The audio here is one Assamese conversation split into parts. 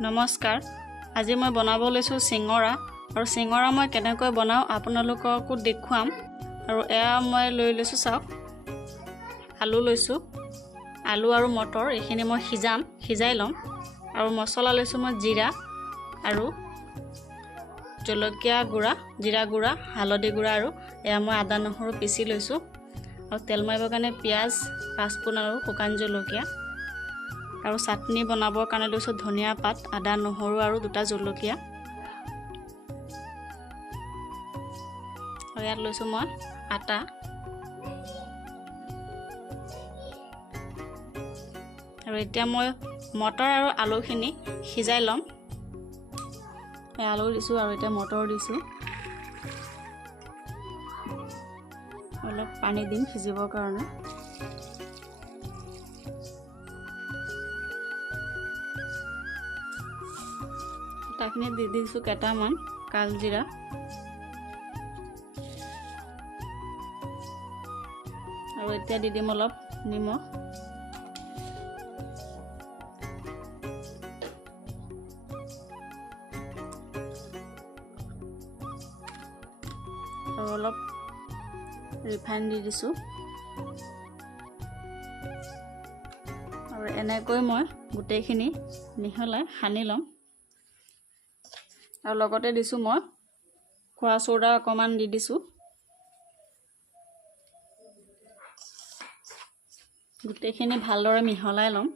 নমস্কাৰ আজি মই বনাব লৈছো সিংগৰা আৰু সিংগৰা মই কেনেকৈ বনাও আপোনালোককো দেখুৱাম আৰু এয়া মই লৈ লৈছো চাওক আলু লৈছো আলু আৰু মটৰ এখিনি মই সিজাই লম আৰু মছলা লৈছো মই জিৰা আৰু জলকীয়া গুড়া জিৰা গুড়া হালধি গুড়া আৰু এয়া মই আদা নহৰু পিচি লৈছো আৰু তেল মাৰিবৰ কাৰণে পিয়াজ পাঁচফোৰণ আৰু শুকান জলকীয়া আৰু চাটনি বনাবৰ কাৰণে লৈছো ধনিয়া পাত আদা নহৰু আৰু দুটা জলকীয়া আৰু ইয়াত লৈছো মই আটা আৰু এতিয়া মই মটৰ আৰু আলুখিনি সিজাই লম আলু দিছো আৰু এতিয়া মটৰ দিছো অলপ পানী দিম সিজিবৰ কাৰণে তাকনি দি দিছো কেটামান কালজিৰা আৰু এতিয়া দি দিম অলপ নিমখ আৰু অলপ ৰিফাইন দি দিছো আৰু এনেকৈ মই গোটেইখিনি মিহলাই সানি লম আৰু লগতে দিছো মই খোৱা সোডা অকমান দি দিছো গোটেইখিনি ভালদৰে মিহলাই লম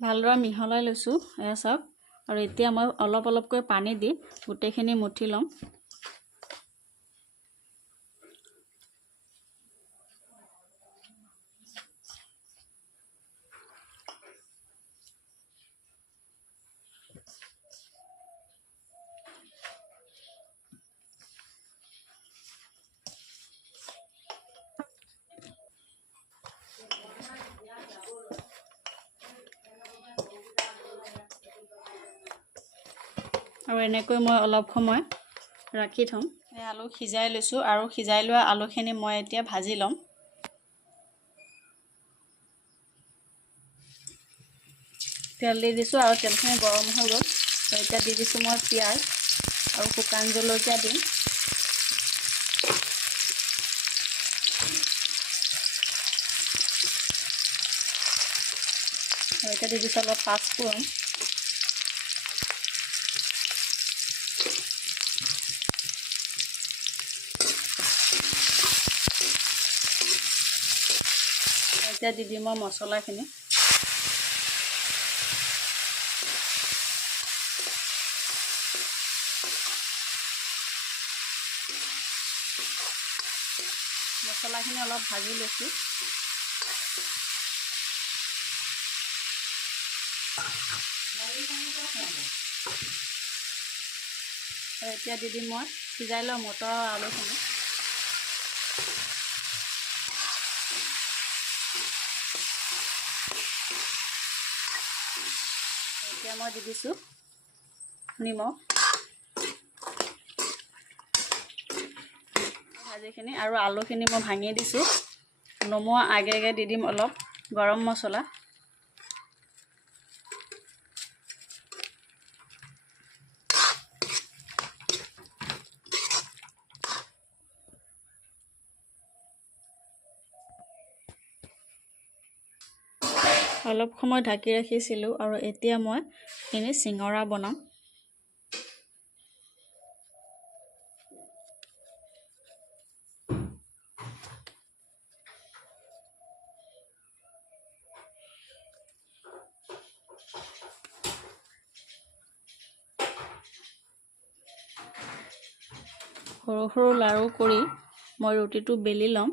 ভালদৰে মিহলাই লৈছো এয়া চাওক আৰু এতিয়া মই অলপ অলপকৈ পানী দি গোটেইখিনি মুঠি লম আৰু এনেকৈ মই অলপ সময় ৰাখি থম এই আলু সিজাই লৈছো আৰু সিজাই লোৱা আলুখিনি মই এতিয়া ভাজি লম তেল দি দিছো আৰু তেলখিনি গৰম হৈ গ'ল এতিয়া দি দিছো মই পিয়াজ আৰু শুকান জলকীয়া দিম আৰু এতিয়া দি দিছো অলপ পাঁচফোৰণ এতিয়া দি দিম মছলাখিনি মছলাখিনি অলপ ভাজি লৈছো এতিয়া দি দিম মই সিজাই লোৱা মটৰ আৰু আলুখিনি এতিয়া মই দি দিছো নিমখ ভাজিখিনি আৰু আলুখিনি মই ভাঙি দিছো নমোৱা আগে আগে দি দিম অলপ গৰম মছলা অলপ সময় ঢাকি ৰাখিছিলো আৰু এতিয়া মই এনে সিংগৰা বনাম সৰু সৰু লাৰু কৰি মই ৰুটিটো বেলি লম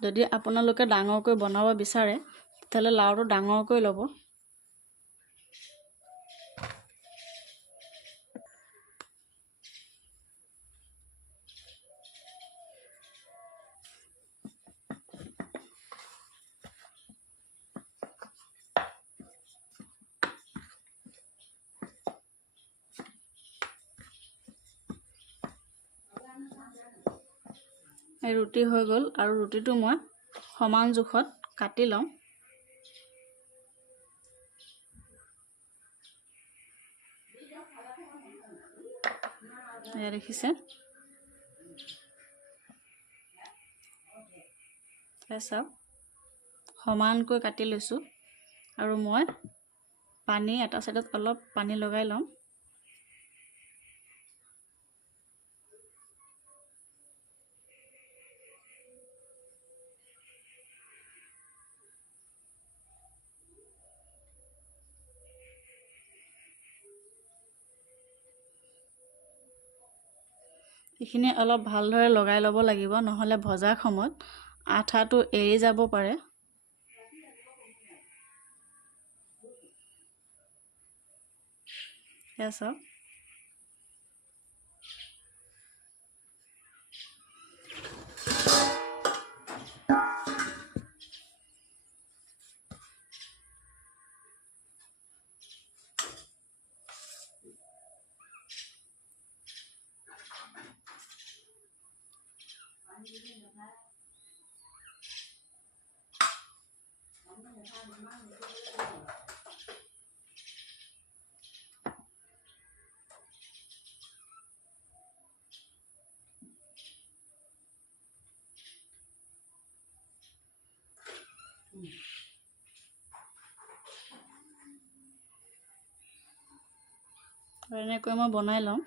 যদি আপোনালোকে ডাঙৰকৈ বনাব বিচাৰে তেতিয়াহ'লে লাৰুটো ডাঙৰকৈ ল'ব এই ৰুটি হৈ গ'ল আৰু ৰুটিটো মই সমান জোখত কাটি লম। দেখিছে চাওক সমানকৈ কাটি লৈছোঁ আৰু মই পানী এটা সাইডত অলপ পানী লগাই লম। এইখিনি অলপ ভালদৰে লগাই ল'ব লাগিব, নহ'লে ভজাৰ সময়ত আঠাটো এৰি যাব পাৰে। চাওক এনেকৈ মই বনাই লম।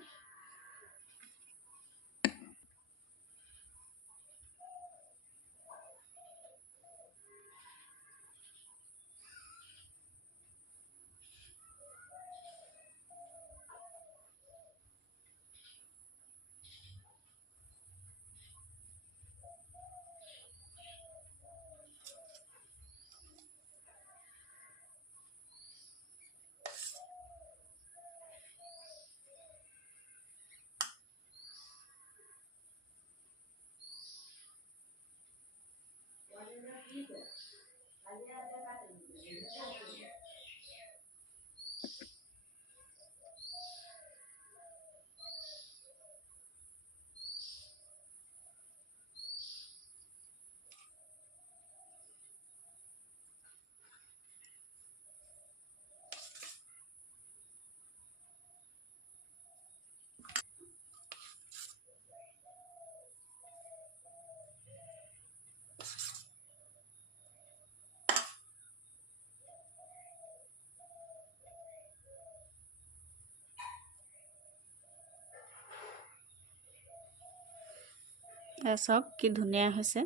চাওক কি ধুনীয়া হৈছে।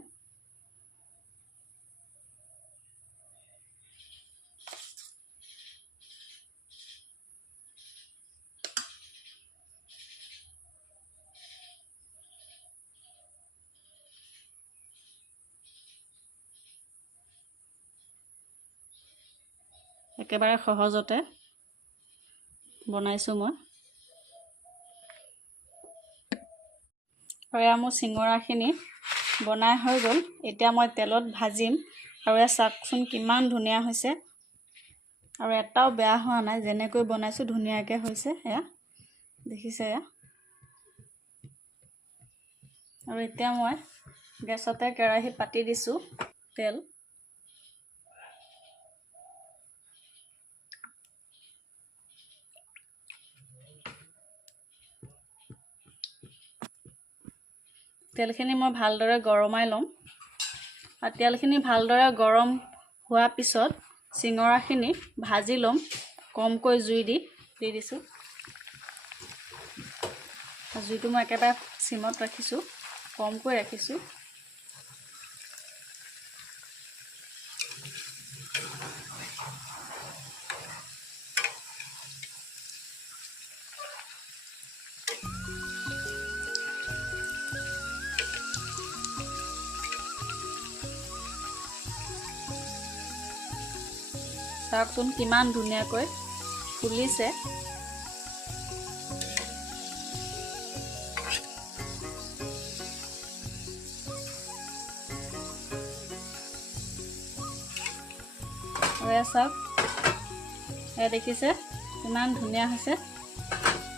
একেবাৰে সহজতে বনাইছোঁ মই। আৰু মোৰ চিঙৰাখিনি বনাই হৈ গ'ল। এতিয়া মই তেলত ভাজিম আৰু চাওকচোন কিমান ধুনীয়া হৈছে আৰু এটাও বেয়া হোৱা নাই। যেনেকৈ বনাইছোঁ ধুনীয়াকৈ হৈছে, এয়া দেখিছে এয়া। আৰু এতিয়া মই গেছতে কেৰাহী পাতি দিছোঁ তেল। তেলখিনি মই ভালদৰে গৰমাই ল'ম আৰু তেলখিনি ভালদৰে গৰম হোৱাৰ পিছত চিঙৰাখিনি ভাজি ল'ম। কমকৈ জুই দি দিছোঁ। জুইটো মই একেবাৰে চিমত ৰাখিছোঁ, কমকৈ ৰাখিছোঁ। চাওকচোন কিমান ধুনীয়াকৈ ফুলিছে। চাওক এয়া দেখিছে কিমান ধুনীয়া হৈছে।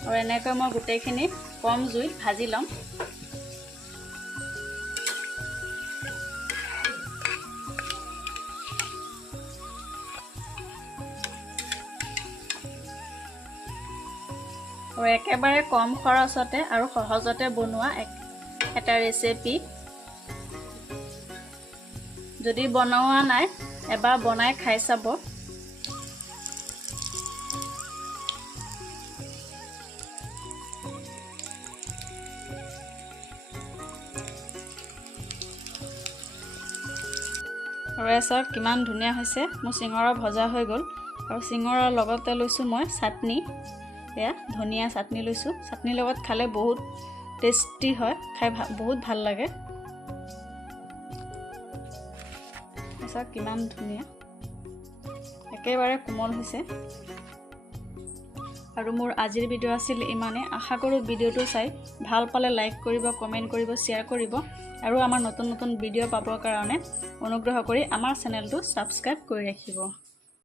আৰু এনেকৈ মই গোটেইখিনি কম জুইত ভাজি ল'ম। আৰু একেবাৰে কম খৰচতে আৰু সহজতে বনোৱা এটা ৰেচিপি যদি বনোৱা নাই এবাৰ বনাই খাই চাব আৰু এসব কিমান ধুনীয়া হৈছে মোৰ চিঙৰা ভজা হৈ গ'ল আৰু চিঙৰাৰ লগতে লৈছো মই চাটনি এয়া ধনিয়া চাটনি লৈছো চাটনিৰ লগত খালে বহুত টেষ্টি হয় খাই বহুত ভাল লাগে এসব কিমান ধুনীয়া একেবাৰে কোমল হৈছে আৰু মোৰ আজিৰ ভিডিঅ' আছিল ইমানে আশা কৰো ভিডিঅ'টো চাই ভাল পালে লাইক কৰিব কমেন্ট কৰিব শেয়াৰ কৰিব আৰু আমাৰ নতুন নতুন ভিডিঅ' পাবৰ কাৰণে অনুগ্ৰহ কৰি আমাৰ চেনেলটো সাবস্ক্ৰাইব কৰি ৰাখিব